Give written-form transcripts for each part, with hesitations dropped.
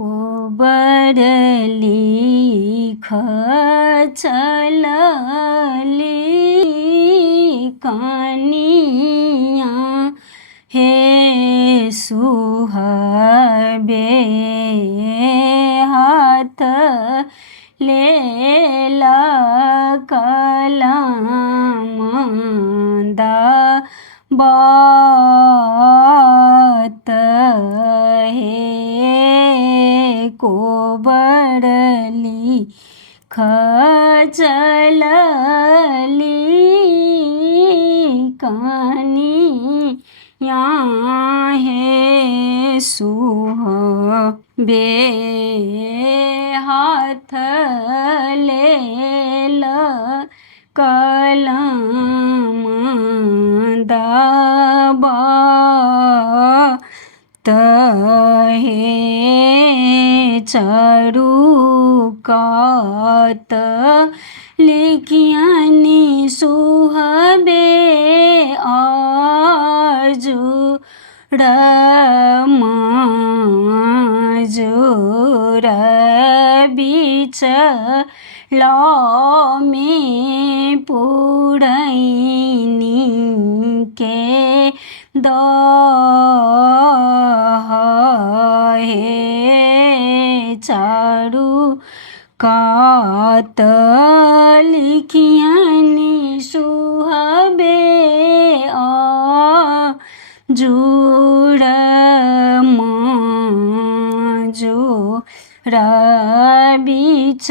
कोबरली खचलली कानिया हे सुहबे हाथ लेला कलमदा बात हे कोबरली खचलली कानिया हे सुहबे हाथ लेल कलमदा बात हे चरुकात लिखियानी सुहबे आजुर बीच लौ में पुरैनी के दह हे चारु कात लिखियानी सुहबे आजुर बीच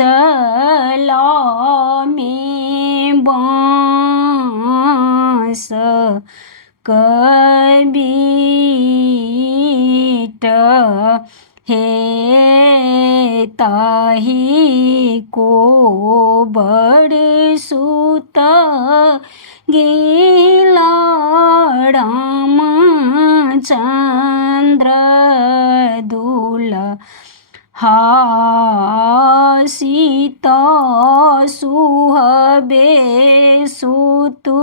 लौ में बाँस कबीट हे ताही कोबर सुत गेला रामचंद्र हासित सुहबे सुतु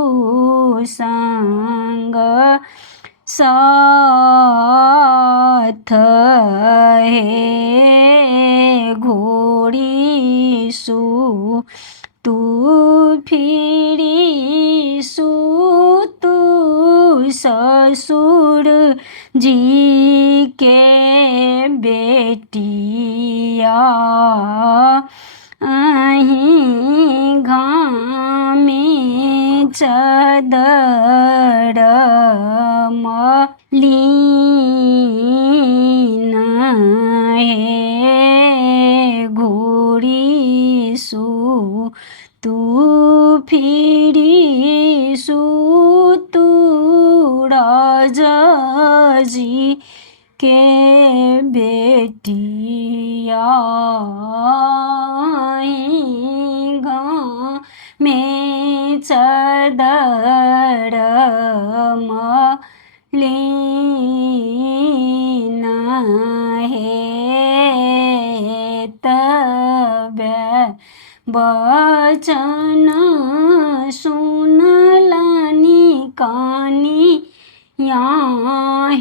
संग साथ हे घोड़ी सु तू फिरी सुतु ससुर जी के बेटिया अहीं घामे चदर मलीन हे घोड़ी सु तू फिरी सुतु राजा जी के बेटिया गाँव में चदर मलीन हे तब बचन सुनलनी कानिया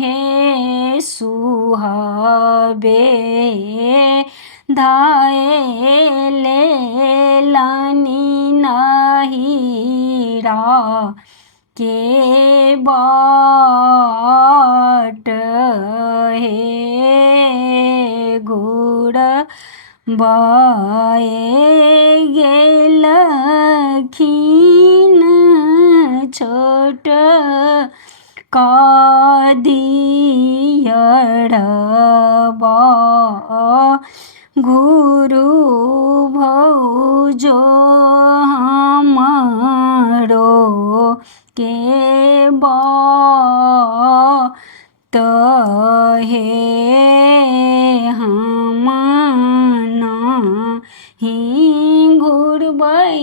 हे सुहबे धाये लेलनी नहिरा के बाट हे घोड़ बाए गेलखिन छोट कादियरबा गुरु भौजो हमरो के बात हे हम नाही घुरबै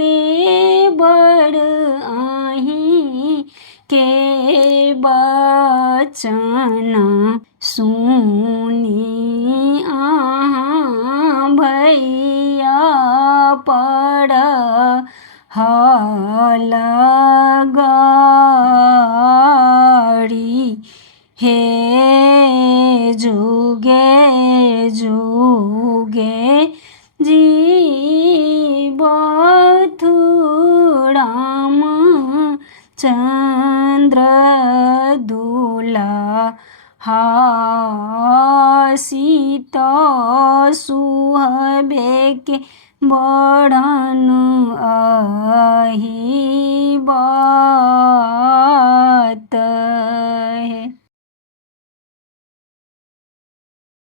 देवर आही के बचन सुनी आहाँ भैया पर हलगाड़ी हे जुगे મથુરામાં ચંદ્ર દુલા હાસિત સુહબે કે બળન અહી